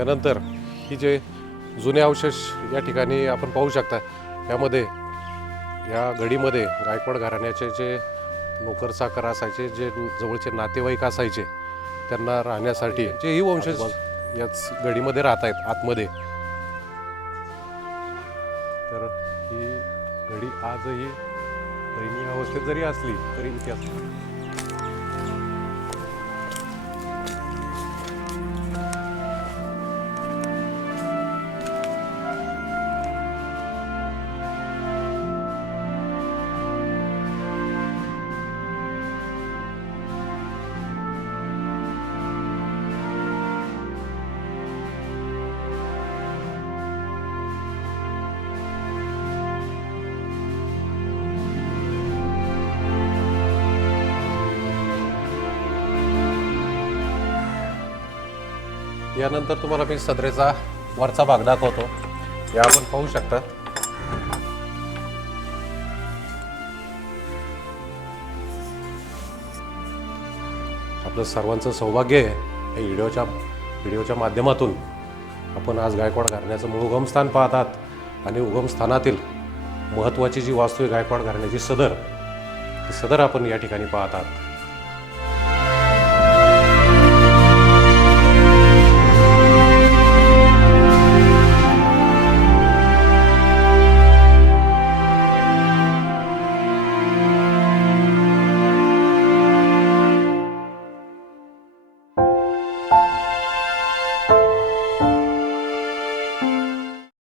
त्यानंतर ही जे जुने अवशेष या ठिकाणी आपण पाहू शकता। यामध्ये या गडीमध्ये गायकवाड घराण्याचे जे नोकर चाकर असायचे, जे जवळचे नातेवाईक असायचे, त्यांना राहण्यासाठी जेही वंशज याच गडीमध्ये राहत आहेत आतमध्ये। तर ही गडी आजही दयनीय अवस्थेत जरी असली तरी इतिहास यानंतर तुम्हाला मी सदरेचा वरचा भाग दाखवतो। या आपण पाहू शकता आपलं सर्वांचं सौभाग्य आहे या व्हिडिओच्या माध्यमातून आपण आज गायकवाड घराण्याचं मूळ उगमस्थान पाहतात आणि उगमस्थानातील महत्त्वाची जी वास्तू आहे गायकवाड घराण्याची सदर, ती सदर आपण या ठिकाणी पाहतात।